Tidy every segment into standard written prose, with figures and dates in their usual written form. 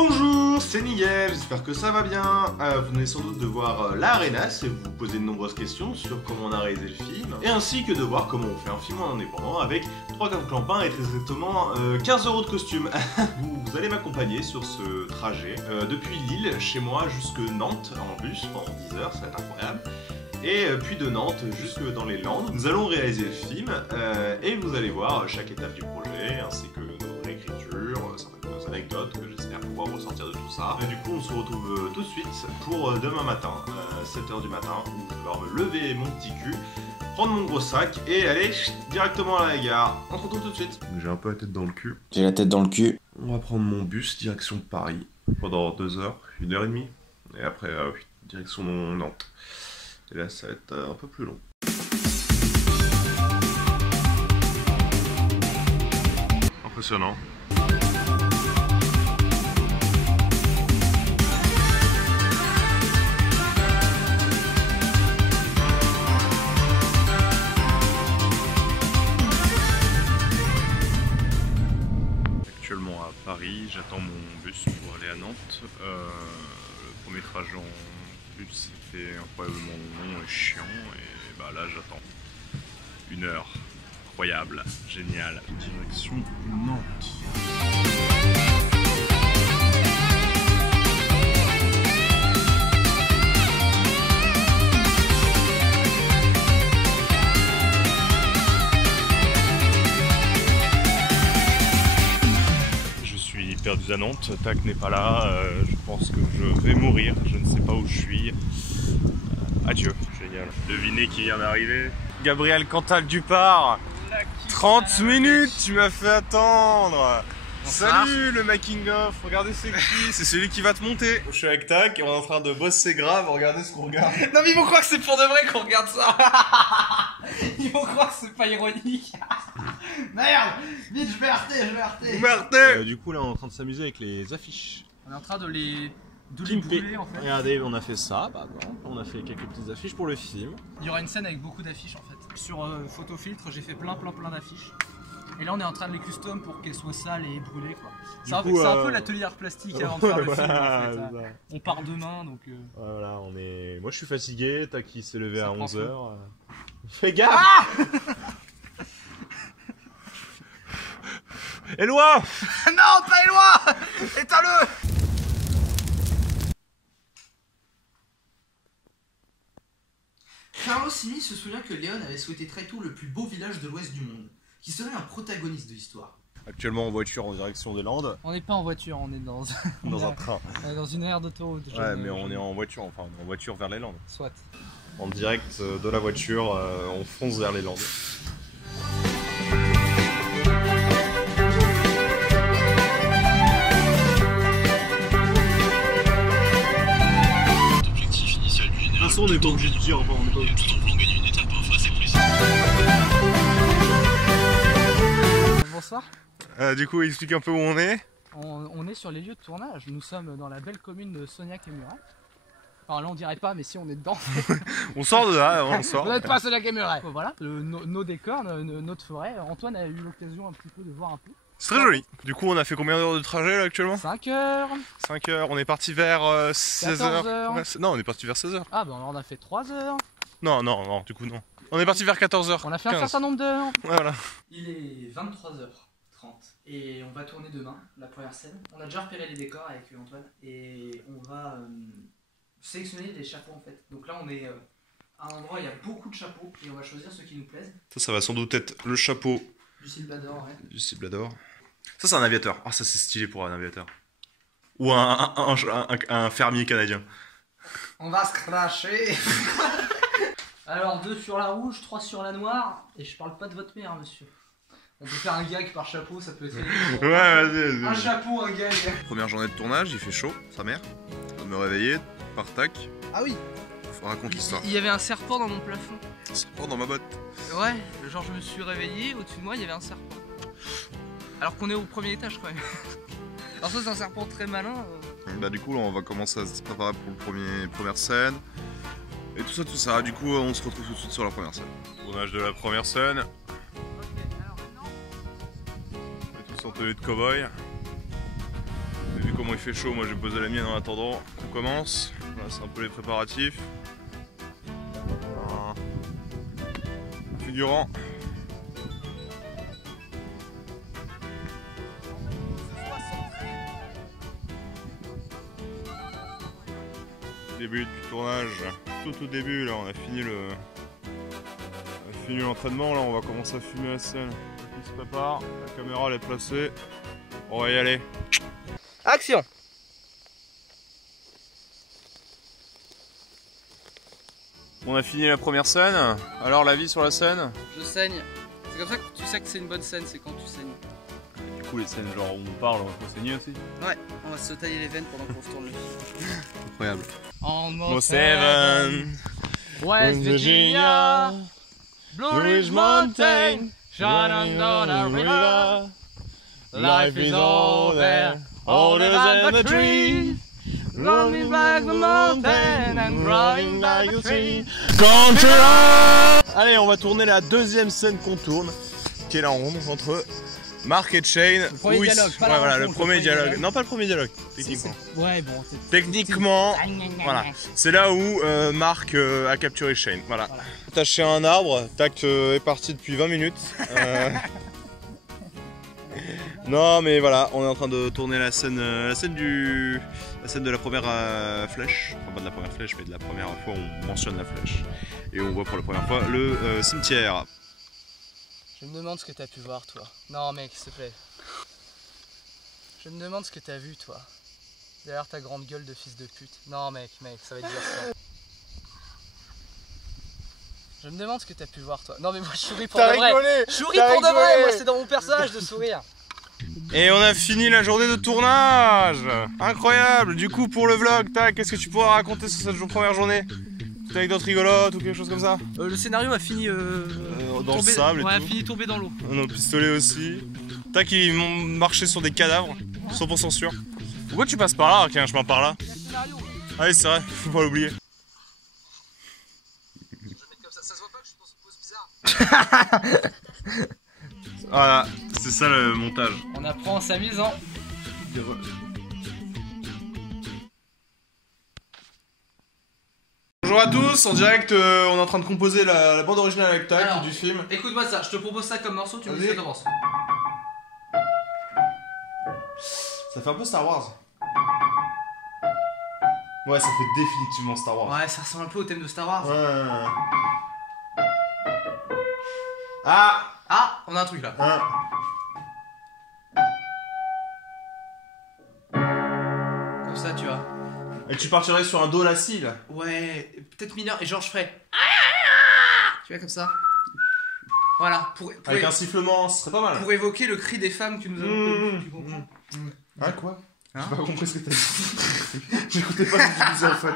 Bonjour, c'est Nigel, j'espère que ça va bien. Vous venez sans doute de voir l'Arenas et vous posez de nombreuses questions sur comment on a réalisé le film, et ainsi que de voir comment on fait un film en indépendant avec 3 cartes clampins et très exactement 15 € de costume. Vous allez m'accompagner sur ce trajet depuis Lille, chez moi, jusque Nantes en bus pendant 10 heures, ça va être incroyable. Et puis de Nantes jusque dans les Landes. Nous allons réaliser le film et vous allez voir chaque étape du projet, ainsi que nos réécritures, certaines anecdotes que j'espère pouvoir ressortir de tout ça. Et du coup on se retrouve tout de suite pour demain matin, 7 h du matin, où je vais devoir me lever mon petit cul, prendre mon gros sac et aller directement à la gare. On se retrouve tout de suite. J'ai un peu la tête dans le cul. J'ai la tête dans le cul. On va prendre mon bus direction Paris pendant 2 heures, 1h30. Et après, direction Nantes. Et là, ça va être un peu plus long. Impressionnant. Actuellement à Paris, j'attends mon bus pour aller à Nantes. Le premier trajet en bus c'était incroyablement long et chiant, et bah là j'attends 1 heure. Incroyable, génial. Direction Nantes. Je suis perdu à Nantes, Tac n'est pas là, je pense que je vais mourir, je ne sais pas où je suis. Adieu, génial. Devinez qui vient d'arriver. Gabriel Cantal Dupart. 30 minutes, tu m'as fait attendre. Bonsoir. Salut le making of, regardez c'est qui, c'est celui qui va te monter. Je suis avec Tac et on est en train de bosser grave, regardez ce qu'on regarde. Non mais ils vont croire que c'est pour de vrai qu'on regarde ça. Ils vont croire que c'est pas ironique. Merde, vite je vais arrêter. Du coup là on est en train de s'amuser avec les affiches. On est en train de les brûler en fait. Regardez, on a fait ça, par exemple. On a fait quelques petites affiches pour le film. Il y aura une scène avec beaucoup d'affiches en fait. Sur Photofiltre, j'ai fait plein d'affiches. Et là on est en train de les custom pour qu'elles soient sales et brûlées quoi. C'est un peu l'atelier art plastique avant de faire le film en fait. On part demain donc... Voilà, on est... Moi je suis fatigué, Tac qui s'est levé à 11 h. Fais gaffe. Ah Éloi. Non, pas Éloi. Éteins-le. Carlo Simi se souvient que Léon avait souhaité très tôt le plus beau village de l'ouest du monde, qui serait un protagoniste de l'histoire. Actuellement en voiture en direction des Landes. On n'est pas en voiture, on est dans un train. Dans une aire d'autoroute. Ouais, mais on est en voiture, enfin en voiture vers les Landes. Soit. En direct de la voiture, on fonce vers les Landes. On n'est pas obligé de dire, enfin, on est pas obligé. Tout en voulant gagner une étape, enfin c'est plus. Bonsoir. Du coup, explique un peu où on est. On est sur les lieux de tournage. Nous sommes dans la belle commune de Soignac-et-Muret. Enfin là on dirait pas, mais si on est dedans. On sort de là, on sort. Vous n'êtes pas à Soignac-et-Muret. Voilà, nos décors, notre forêt. Antoine a eu l'occasion un petit peu de voir un peu. C'est très joli. Du coup, on a fait combien d'heures de trajet là actuellement? 5 heures. 5 heures. On est parti vers 16 heures. Non, on est parti vers 16 heures. Ah, bah on a fait 3 heures. Non, du coup, non. On est parti vers 14 heures. On a fait un certain nombre d'heures. Ouais, voilà. Il est 23h30 et on va tourner demain la première scène. On a déjà repéré les décors avec Antoine et on va sélectionner les chapeaux en fait. Donc là, on est à un endroit où il y a beaucoup de chapeaux et on va choisir ceux qui nous plaisent. Ça va sans doute être le chapeau. Du ciblador, ouais. Du ciblador. Ça, c'est un aviateur. Ah, ça, c'est stylé pour un aviateur. Ou un fermier canadien. On va se cracher. Alors, 2 sur la rouge, 3 sur la noire. Et je parle pas de votre mère, monsieur. On peut faire un gag par chapeau, ça peut être... Ouais, vas-y. Un chapeau, un gag. Première journée de tournage, il fait chaud, sa mère. Je me réveiller par Tac. Ah oui. Raconte l'histoire. Il y avait un serpent dans mon plafond. Un serpent dans ma botte. Ouais, genre je me suis réveillé, au-dessus de moi il y avait un serpent. Alors qu'on est au premier étage quand même. Alors ça c'est un serpent très malin. Bah du coup là on va commencer à se préparer pour la première scène. Et tout ça, du coup on se retrouve tout de suite sur la première scène. Tournage de la première scène. On est tous en tenue de cow-boy. comment il fait chaud, moi j'ai posé la mienne en attendant qu'on commence. Voilà, c'est un peu les préparatifs. Un figurant. Début du tournage, tout au début là, on a fini l'entraînement, là on va commencer à filmer la scène. On se prépare, la caméra elle est placée, on va y aller. Action! On a fini la première scène, alors la vie sur la scène? Je saigne. C'est comme ça que tu sais que c'est une bonne scène, c'est quand tu saignes. Du coup les scènes genre où on parle, on va saigner aussi? Ouais, on va se tailler les veines pendant qu'on se tourne le film. Incroyable. Almost Heaven, West Virginia, Blue Ridge Mountain, Shenandoah River. Life is all there, older than the trees, running like the mountain and growing like a tree. Allez, on va tourner la deuxième scène qu'on tourne, qui est la rencontre entre Mark et Shane. Le premier dialogue, pas ouais, la voilà, rencontre, le premier dialogue. Non, pas le premier dialogue, techniquement. Ouais, bon. Techniquement, voilà. C'est là où Mark a capturé Shane. Voilà. Attaché à un arbre, Tac est parti depuis 20 minutes. Non, mais voilà, on est en train de tourner la scène de la première flèche. Enfin, pas de la première flèche, mais de la première fois où on mentionne la flèche. Et on voit pour la première fois le cimetière. Je me demande ce que t'as pu voir, toi. Non, mec, s'il te plaît. Je me demande ce que t'as vu, toi. Derrière ta grande gueule de fils de pute. Non, mec, ça va être dur, ça. Je me demande ce que t'as pu voir, toi. Non, mais moi, je souris pour de vrai. Je souris pour de vrai, moi, c'est dans mon personnage de sourire. Et on a fini la journée de tournage. Incroyable. Du coup, pour le vlog, Tac, qu'est-ce que tu pourras raconter sur cette première journée? Une anecdote rigolote ou quelque chose comme ça? Le scénario a fini dans le sable et ouais, tout. a fini tomber dans l'eau. Nos pistolets aussi. Tac, ils m'ont marché sur des cadavres, 100% sûr. Pourquoi tu passes par là, qu'il y a un chemin par là? Ah oui, c'est vrai, faut pas l'oublier. Je vais mettre comme ça se voit pas que je suis dans une pose bizarre. Voilà, c'est ça le montage. On apprend en s'amusant. Bonjour à tous, en direct, on est en train de composer la bande originale avec Tac. Alors, du film. Écoute-moi ça, je te propose ça comme morceau, tu me dis ce que t'en penses. Ça fait un peu Star Wars. Ouais, ça fait définitivement Star Wars. Ouais, ça ressemble un peu au thème de Star Wars. Ouais. Ah, Ah, on a un truc là. Comme ça, tu vois. Et tu partirais sur un do la si là? Ouais, peut-être mineur, et genre je ferais. Tu vois, comme ça. Voilà, Avec un sifflement, ce serait pas mal. pour évoquer le cri des femmes que nous avons connues, tu comprends? Hein, quoi? Hein? J'ai pas compris ce que t'as dit. J'écoutais pas ce que tu disais en fait.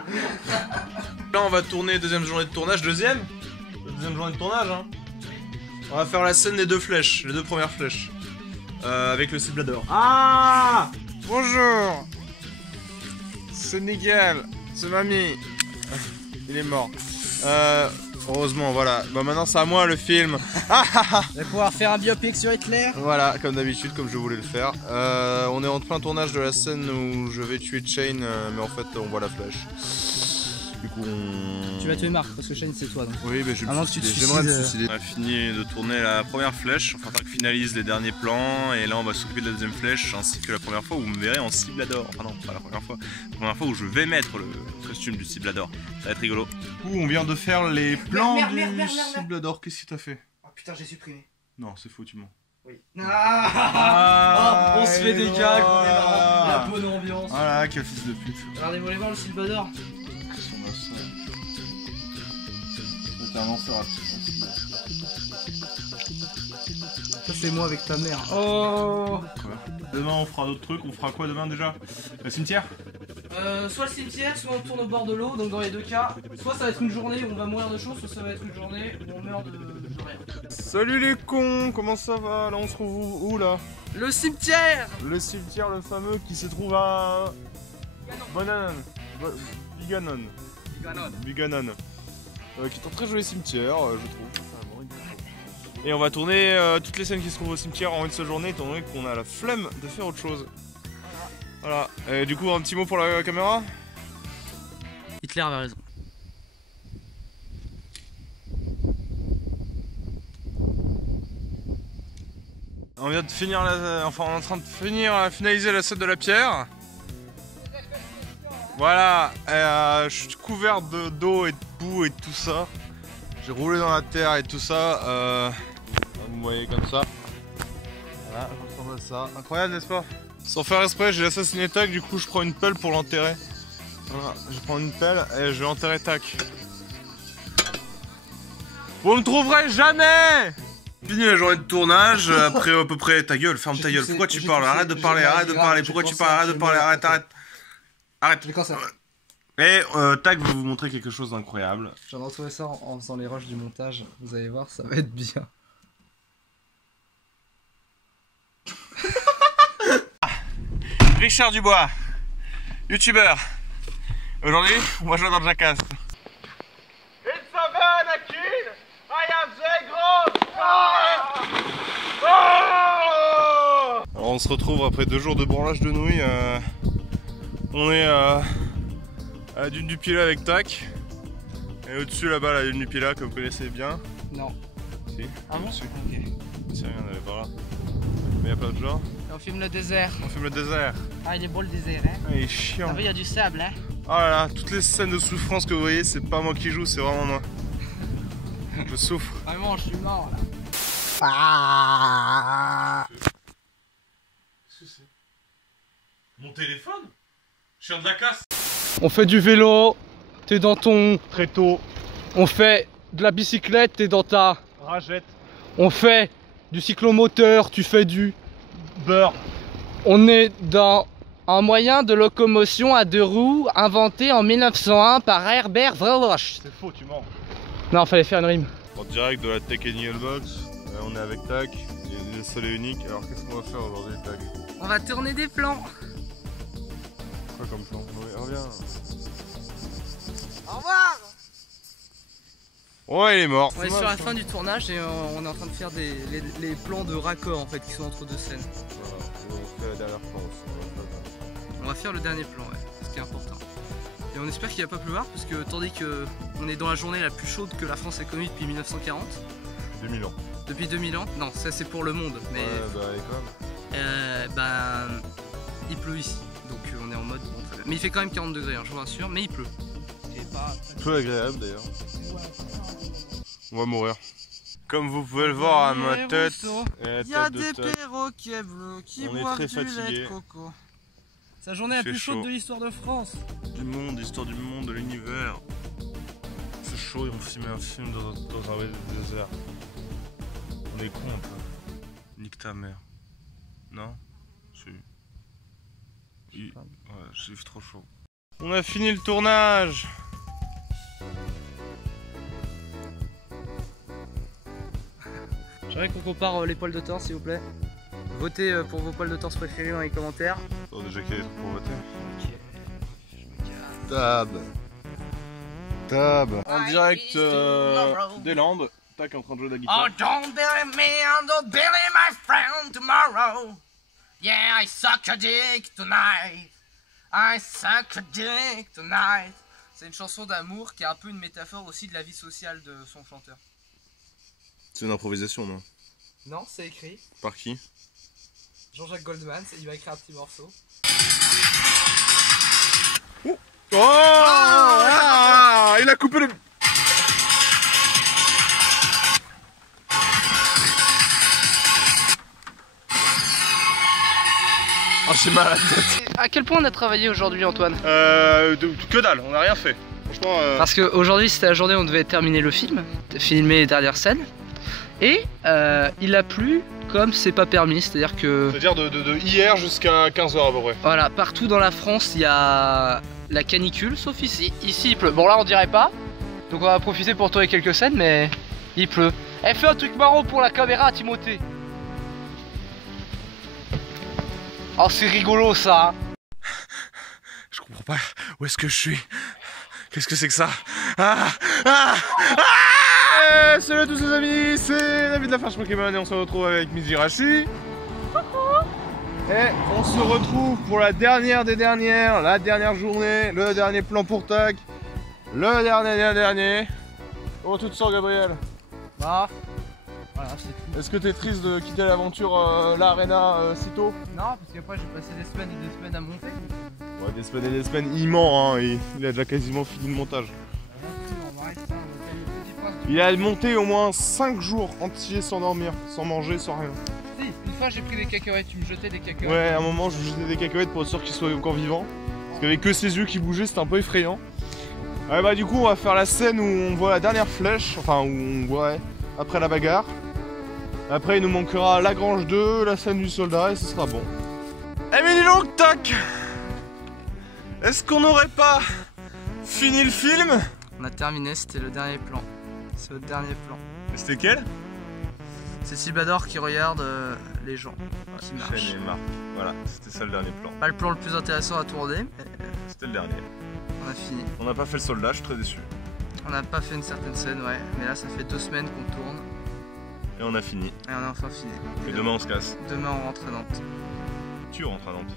Là, on va tourner deuxième journée de tournage. Deuxième journée de tournage, hein. On va faire la scène des deux flèches, les deux premières flèches. Avec le ciblador. Ah! Bonjour! C'est Nigel, c'est Mamie. Il est mort. Heureusement, voilà. Bah maintenant c'est à moi le film. On va pouvoir faire un biopic sur Hitler. Voilà, comme d'habitude, comme je voulais le faire. On est en plein tournage de la scène où je vais tuer Shane, mais en fait on voit la flèche. Du coup Tu vas tuer Marc parce que Shane c'est toi donc. Oui, mais je vais me suicider. J'aimerais me suicider. On a fini de tourner la première flèche, enfin Tac finalise les derniers plans, et là on va s'occuper de la deuxième flèche, ainsi que la première fois où vous me verrez en ciblador. Enfin non, pas la première fois. La première fois où je vais mettre le costume du ciblador. Ça va être rigolo. Du coup, on vient de faire les plans du ciblador. Qu'est-ce que t'as fait? Oh putain, j'ai supprimé. Non, c'est faux, tu mens. Oui. Ah, on se fait des gags, on est marrant. La bonne ambiance. Voilà, quel fils de pute. Regardez-moi les mains, le Silvador. C'était un enfer. Ça c'est moi avec ta mère. Oh. Demain on fera d'autres trucs, on fera quoi demain déjà? Le cimetière? Soit le cimetière, soit on tourne au bord de l'eau, donc dans les deux cas, soit ça va être une journée où on va mourir de chaud, soit ça va être une journée où on meurt de rien. Salut les cons, comment ça va? Là on se trouve où là? Le cimetière. Le cimetière, le fameux qui se trouve à... Biganon. Biganon. Qui est un très joli cimetière, je trouve. Et on va tourner toutes les scènes qui se trouvent au cimetière en une seule journée, étant donné qu'on a la flemme de faire autre chose. Voilà, et du coup un petit mot pour la caméra. Hitler avait raison. On vient de finir enfin on est en train de finaliser la scène de la pierre. Voilà, je suis couvert d'eau et de boue et de tout ça. J'ai roulé dans la terre et tout ça. Vous voyez comme ça. Voilà, je ressemble à ça. Incroyable, n'est-ce pas? Sans faire exprès, j'ai assassiné Tac, du coup je prends une pelle pour l'enterrer. Voilà, je prends une pelle et je vais enterrer Tac. Vous me trouverez jamais! Fini la journée de tournage, après à peu près ta gueule, ferme ta gueule. Pourquoi tu parles? Arrête de parler, pourquoi tu parles? Arrête de parler, arrête. Arrête. Et Tac veut vous montrer quelque chose d'incroyable. Je viens de retrouver ça en faisant les rushs du montage, vous allez voir, ça va être bien. Richard Dubois, youtubeur. Aujourd'hui, on va jouer dans Jackass. It's a Anakin! I am the Groot! Alors on se retrouve après 2 jours de branlage de nouilles. On est à la dune du Pilat avec Tac. Et au-dessus là-bas, la dune du Pilat que vous connaissez bien. Non. Si. Ah bon? Au-dessus. Ok. C'est rien d'aller par là. Mais y'a plein de gens. On filme le désert. On filme le désert. Ah, il est beau le désert, hein? Ah, il est chiant. Ah oui, il y a du sable, hein? Oh là là, toutes les scènes de souffrance que vous voyez, c'est pas moi qui joue, c'est vraiment moi. Je souffre. Vraiment, je suis mort là. Qu'est-ce que c'est? Mon téléphone? Je suis en de la casse. On fait du vélo, t'es dans ton Tréteau. On fait de la bicyclette, t'es dans ta. Ragette. On fait du cyclomoteur, tu fais du Beurre. On est dans un moyen de locomotion à 2 roues inventé en 1901 par Herbert Wright. C'est faux, tu mens. Non, fallait faire une rime. En direct de la Tech Animal Box, on est avec Tac, il y a des seul et unique. Alors qu'est-ce qu'on va faire aujourd'hui, Tac? On va tourner des plans. Quoi comme plan? Reviens. Au revoir. Ouais, il est mort. On est sur la fin du tournage et on est en train de faire les plans de raccord en fait qui sont entre 2 scènes. Voilà, et on fait la dernière plan aussi. On va faire le dernier plan, ouais, ce qui est important. Et on espère qu'il va pas pleuvoir parce que tandis que on est dans la journée la plus chaude que la France ait connue depuis 1940. 2000 ans. Depuis 2000 ans. Non, ça c'est pour le monde. Mais ouais, bah quand même. il pleut ici. Donc on est en mode bon, très bien. Mais il fait quand même 40 degrés, hein, je vous rassure, mais il pleut. Peu agréable d'ailleurs. On va mourir. Comme vous pouvez le voir à ma tête, il y a des perroquets bleus qui boivent du lait de coco. C'est la journée la plus chaude de l'histoire de France. Du monde, histoire du monde, de l'univers. C'est chaud et on filme un film dans un désert. On est con un peu. Nique ta mère. Non? Ouais, j'ai trop chaud. On a fini le tournage. J'aimerais qu'on compare les poils de torse s'il vous plaît. Votez pour vos poils de torse préférés dans les commentaires. Oh, déjà qu'il y a des trucs pour voter. Tab. En direct des Landes. Tac en train de jouer de la guitare. Oh, don't bury me and don't bury my friend tomorrow. Yeah, I suck a dick tonight. I suck a dick tonight. C'est une chanson d'amour qui est un peu une métaphore aussi de la vie sociale de son chanteur. C'est une improvisation, non? Non, c'est écrit. Par qui? Jean-Jacques Goldman, il va écrire un petit morceau. Oh, ah, il a coupé le... Oh, j'ai mal à la tête. À quel point on a travaillé aujourd'hui, Antoine? Que dalle, on n'a rien fait. Franchement. Parce qu'aujourd'hui c'était la journée où on devait terminer le film, filmer les dernières scènes. Et il a plu comme c'est pas permis, c'est-à-dire que... C'est-à-dire de hier jusqu'à 15 h à peu près. Voilà, partout dans la France il y a la canicule, sauf ici. Ici il pleut. Bon là on dirait pas, donc on va profiter pour tourner quelques scènes, mais il pleut. Eh, fais un truc marrant pour la caméra, Timothée. Oh, c'est rigolo ça, hein. Je comprends pas, où est-ce que je suis? Qu'est-ce que c'est que ça? Salut à tous les amis, c'est David de la Farce Pokémon et on se retrouve avec Mizirachi. Et on se retrouve pour la dernière des dernières, la dernière journée, le dernier plan pour TAC, le dernier. Comment tu te sens, Gabriel? Bah, voilà, c'est tout. Est-ce que t'es triste de quitter l'aventure, l'Arena si tôt? Non, parce qu'après j'ai passé des semaines et des semaines à monter. Ouais, des semaines et des semaines, il ment, hein, il a déjà quasiment fini le montage. Il a monté au moins 5 jours entiers sans dormir, sans manger, sans rien. Si, une fois j'ai pris des cacahuètes, tu me jetais des cacahuètes. Ouais, à un moment je lui jetais des cacahuètes pour être sûr qu'il soit encore vivant. Parce qu'il y avait que ses yeux qui bougeaient, c'était un peu effrayant. Ouais, bah du coup on va faire la scène où on voit la dernière flèche, enfin où on voit après la bagarre. Après il nous manquera la grange 2, la scène du soldat et ce sera bon. Eh mais dis donc, TAC! Est-ce qu'on n'aurait pas fini le film? On a terminé, c'était le dernier plan. C'est le dernier plan. C'était quel? C'est Sylvador qui regarde les gens qui marchent. Voilà, c'était ça le dernier plan. Pas le plan le plus intéressant à tourner, mais C'était le dernier. on a fini. On n'a pas fait le soldat, je suis très déçu. On n'a pas fait une certaine scène, ouais, mais là ça fait 2 semaines qu'on tourne Et on a fini. et on a enfin fini. Et demain on se casse. Demain on rentre à Nantes. Tu rentres à Nantes.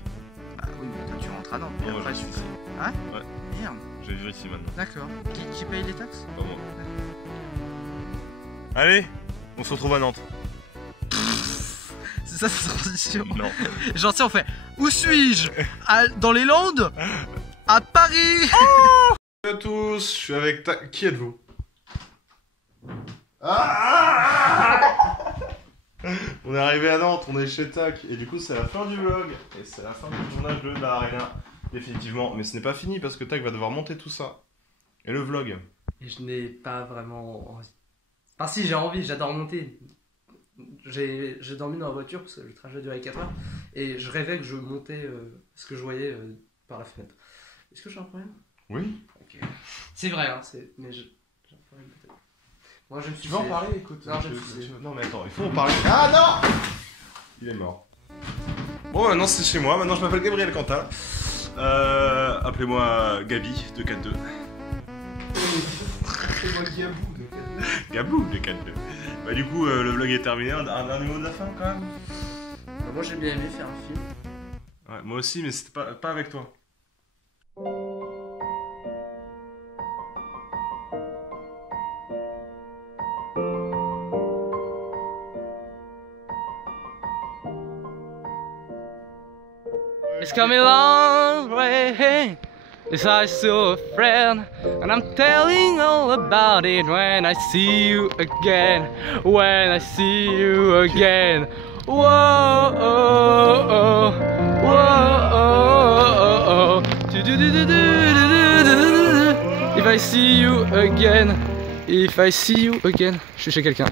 Bah oui, mais toi tu rentres à Nantes. Et Non, moi après je tu suis ici. Ah Ouais. Merde, Je vais vivre ici maintenant. d'accord. Qui paye les taxes? Pas moi. Allez, on se retrouve à Nantes. C'est ça cette transition? Non. Genre tu sais on fait où suis-je? Dans les Landes? À Paris? Salut à tous, je suis avec TAC. Qui êtes-vous? On est arrivé à Nantes, on est chez TAC. Et du coup c'est la fin du vlog. Et c'est la fin du tournage de l'Arena. Définitivement. Mais ce n'est pas fini parce que TAC va devoir monter tout ça. Et le vlog. Et je n'ai pas vraiment envie. Enfin si, j'ai envie, j'adore monter. J'ai dormi dans la voiture parce que le trajet durait 4 heures. Et je rêvais que je montais ce que je voyais par la fenêtre. Est-ce que j'ai un problème? Oui. Ok. C'est vrai, hein, mais j'ai un problème peut-être. Moi je me suis Tu veux en parler? Écoute. Non, je vais me Non mais attends, il faut en parler. Ah non! Il est mort. Bon maintenant c'est chez moi, maintenant je m'appelle Gabriel Cantal. Appelez-moi Gabi de 4-2. C'est moi Gabou. Gabou de 4-2. Bah du coup le vlog est terminé, un dernier mot de la fin quand même. Moi j'ai bien aimé faire un film. Ouais, moi aussi mais c'était pas avec toi. It's come a long way. Yes, I saw a friend, and I'm telling all about it when I see you again. When I see you again. Whoa, oh, oh, whoa, oh, oh. If I see you again, if I see you again. Je suis chez quelqu'un.